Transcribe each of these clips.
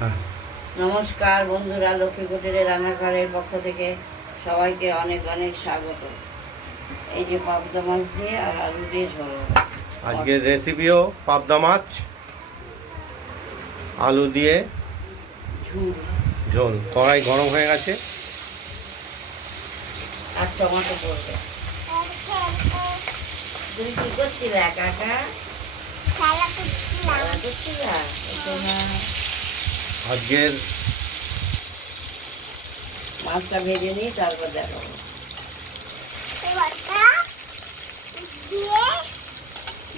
হ্যাঁ। নমস্কার বন্ধুরা, লক্ষ্মী কুটিরের রান্নাঘরের পক্ষ থেকে সবাইকে অনেক অনেক স্বাগত। এই যে পাবদা মাছ দিয়ে আর আলু দিয়ে ঝোল। আজকের রেসিপিও পাবদা মাছ আলু দিয়ে ঝুল ঝোল। কড়াই গরম হয়ে গেছে আর টমেটো পড়বে। তুমি কি করছিলে? একা একা খেলা করছিলা? আজকের মাছটা ভেজে নিই, তারপর দেখাবো।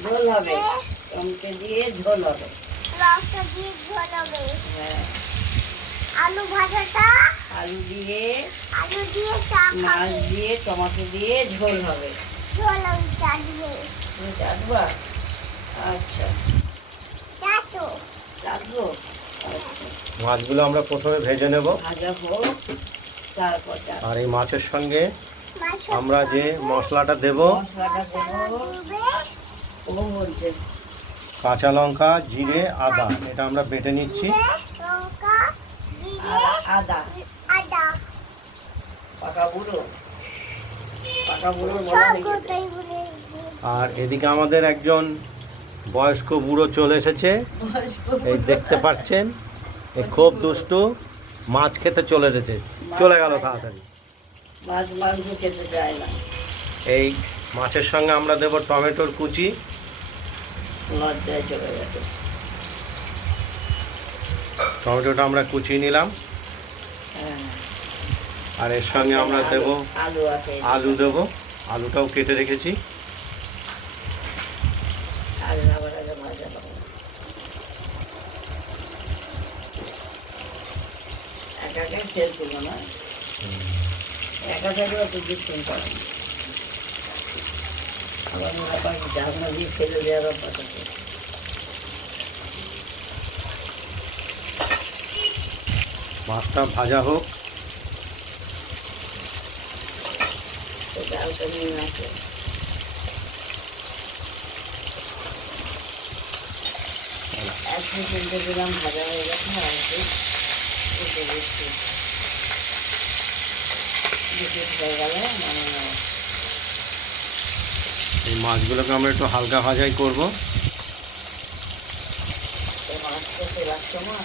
ঝোল হবে, টমেটো দিয়ে ঝোল হবে। হ্যাঁ, আলু ভাজাটা আলু দিয়ে মাছ মাছ দিয়ে টমেটো দিয়ে ঝোল হবে। ঝোল আমি চাটবো। তুমি চাটবা? আচ্ছা, চাটো চাটবো। আচ্ছা, মাছগুলো আমরা প্রথমে ভেজে নেব, ভাজা হোক, তারপর চাটবো। আর এই মাছের সঙ্গে আমরা যে মশলাটা দেব, মশলাটা দেবো। ও বলছে কাঁচা লঙ্কা, জিরে, আদা, এটা আমরা বেটে নিচ্ছি। লঙ্কা আদা, আদা পাকা বুড়ো বলা সব হয়ে গেছে। গোটাই বলে আর এদিকে আমাদের একজন বয়স্ক বুড়ো চলে এসেছে, এই দেখতে পাচ্ছেন। এই খুব দুষ্টু, মাছ খেতে চলে এসেছে, চলে গেল তাড়াতাড়ি। মাছ মাংস খেতে চায় না, এই মাছের সঙ্গে আমরা দেব টমেটোর কুচি, লজ্জায় চলে গেছে। টমেটোটা আমরা কুচিয়ে নিলাম। হ্যাঁ, আর এর সঙ্গে আমরা দেব আলু আছে, আলু দেব, আলুটাও কেটে রেখেছি। আলু আবার আগে ভাজা হবে। একা একা তেল তুলো না, একা থেকে অত দিচ্ছেন করেন। আবার আবার জামা দিয়ে ফেলে দেওয়ার কথা। মাছটা ভাজা হোক। ডালটা নিয়ে আসে, এক মিনিট দিলাম, ভাজা হয়ে গেছে। আর একটু উঠে দিচ্ছি, হয়ে গেলে মানে এই মাছগুলোকে আমরা একটু হালকা ভাজাই করব। মাছ তো ফেরার সময়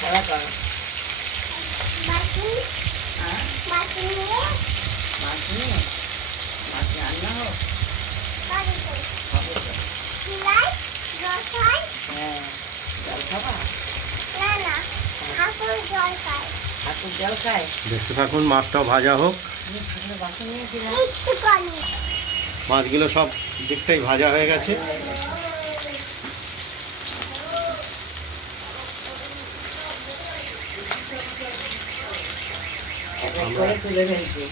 খেলা করো। বাকি হ্যাঁ, বাকি নিয়ে মাছ নিয়ে মাছ রান্না হোক, বাড়িতে হবে তো। খিলাই রসাই হ্যাঁ, জল খাবা? না ঠাকুর জল খাই ঠাকুর জল খায়। দেখতে থাকুন, মাছটাও ভাজা হোক। বাসন নিয়েছিলাম। একটু করি মাছগুলো সব দিকটাই ভাজা হয়ে গেছে। এক এক করে তুলে ফেলছি।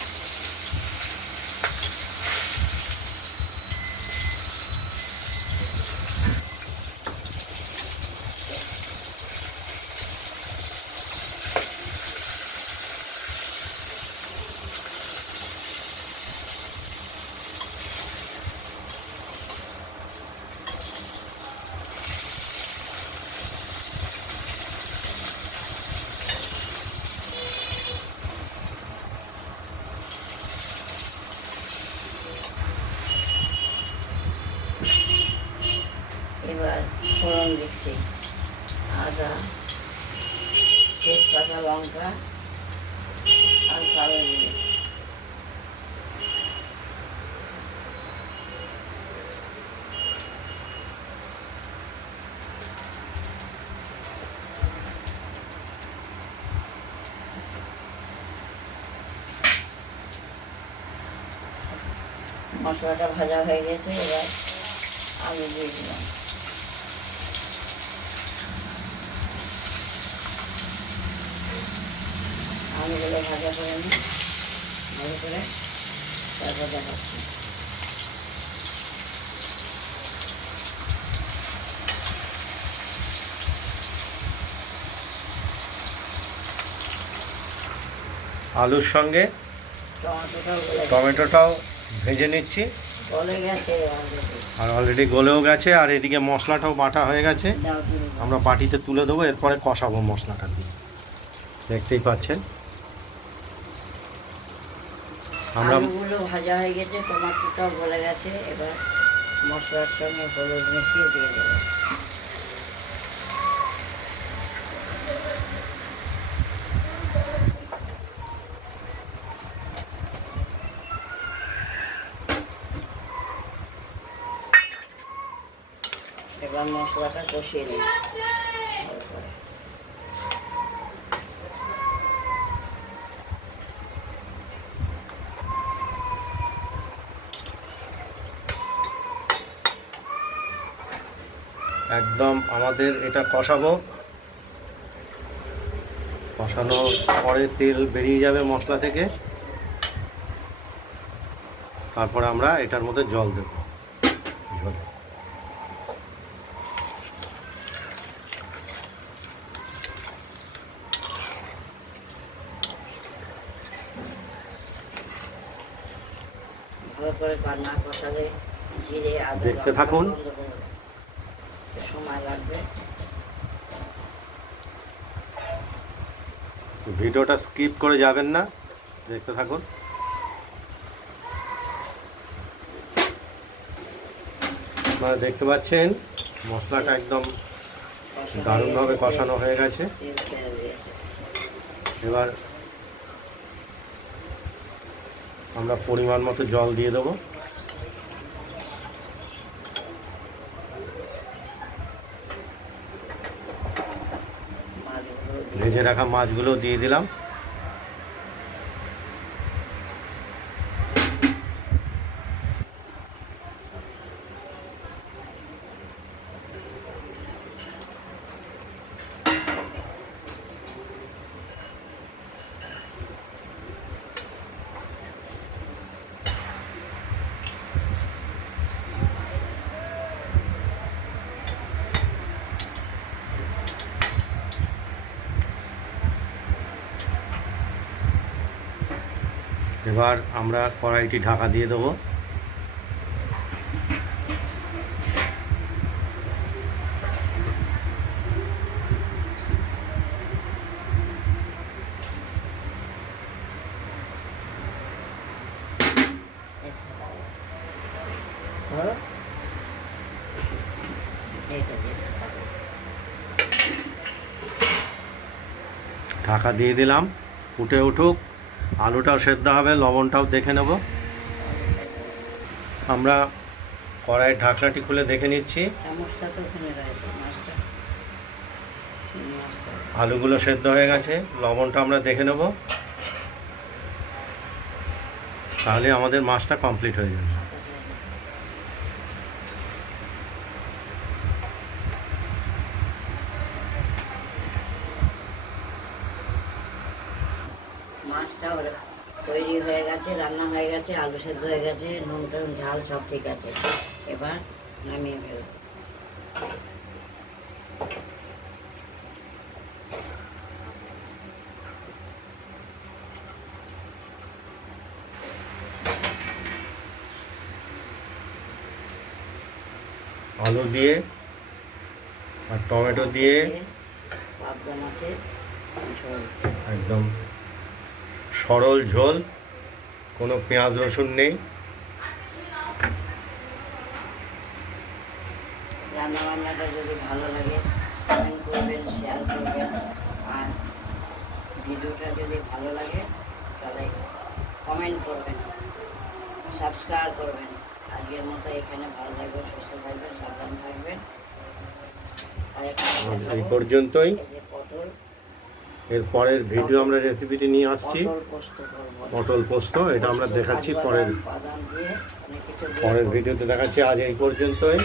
এবার ফোড়ন দিচ্ছি, আদা, তেজপাতা, লঙ্কা আর কালো জিরে। মশলাটা ভাজা হয়ে গেছে, এবার আলু দিয়ে দিলাম। আলুগুলো ভাজা করে নিই, ভালো করে, তারপর দেখাচ্ছি। আলুর সঙ্গে টমেটোটাও গলে টমেটোটাও ভেজে নিচ্ছি। গলে গেছে already। আর অলরেডি গলেও গেছে, আর এদিকে মশলাটাও বাটা হয়ে গেছে। দাও তুমি দাও। আমরা বাটিতে তুলে দেবো, এরপরে কষাবো মশলাটা দিয়ে। দেখতেই পাচ্ছেন আমরা আলুগুলো ভাজা হয়ে গেছে, টমেটোটাও গলে গেছে। এবার মশলার সঙ্গে হলুদ মিশিয়ে দিয়ে দেবো। এবার মশলাটা কষিয়ে নিই ভালো করে। একদম আমাদের এটা কষাবো। কষানোর পরে তেল বেরিয়ে যাবে মশলা থেকে, তারপরে আমরা এটার মধ্যে জল দেব। ভালো করে না কষালে জিরে আদা দেখতে লঙ্কা থাকুন। গন্ধ বেরোবে। সময় লাগবে। ভিডিওটা স্কিপ করে যাবেন না, দেখতে থাকুন। আপনারা দেখতে পাচ্ছেন মশলাটা একদম দারুণভাবে কষানো হয়ে গেছে। তেল ছেড়ে দিয়েছে। এবার আমরা পরিমাণ মতো জল দিয়ে দেবো। মাছগুলো দিয়ে ভেজে রাখা মাছগুলো দিয়ে দিলাম। এবার আমরা কড়াইটি ঢাকা দিয়ে দেবো। ধরো এইটা দিয়ে ঢাকা দাও। ঢাকা দিয়ে দিলাম, ফুটে উঠুক। আলুটাও সেদ্ধ হবে, লবণটাও দেখে নেব। আমরা কড়াইয়ের ঢাকনাটি খুলে দেখে নিচ্ছি। চামচটা তো ওখানে রয়েছে, মাছটা আলুগুলো সেদ্ধ হয়ে গেছে, লবণটা আমরা দেখে নেব, তাহলে আমাদের মাছটা কমপ্লিট হয়ে যাবে। মাছটা তৈরি হয়ে গেছে, রান্না হয়ে গেছে, আলু সেদ্ধ হয়ে গেছে, নুন টুন ঝাল সব ঠিক আছে। এবার নামিয়ে ফেলব। আলু দিয়ে আর টমেটো দিয়ে পাবদা মাছের ঝোল। একদম সরল ঝোল, কোনো পেঁয়াজ রসুন নেই। রান্নাবান্নাটা যদি ভালো লাগে কমেন্ট করবেন, শেয়ার করবেন, আর ভিডিওটা যদি ভালো লাগে তাহলে কমেন্ট করবেন, সাবস্ক্রাইব করবেন। আজকের মতো এখানে ভালো থাকবেন, সুস্থ থাকবেন, সাবধান থাকবেন। আর একটা এই পর্যন্তই। এই যে পটল এর পরের ভিডিও আমরা রেসিপিটি নিয়ে আসছি, পটল পোস্ত করবো। পটল পোস্ত। এটা আমরা দেখাচ্ছি পরের বাদাম দিয়ে অনেক কিছু দিয়ে পরের করবো। ভিডিওতে দেখাচ্ছি। আজ এই পর্যন্তই।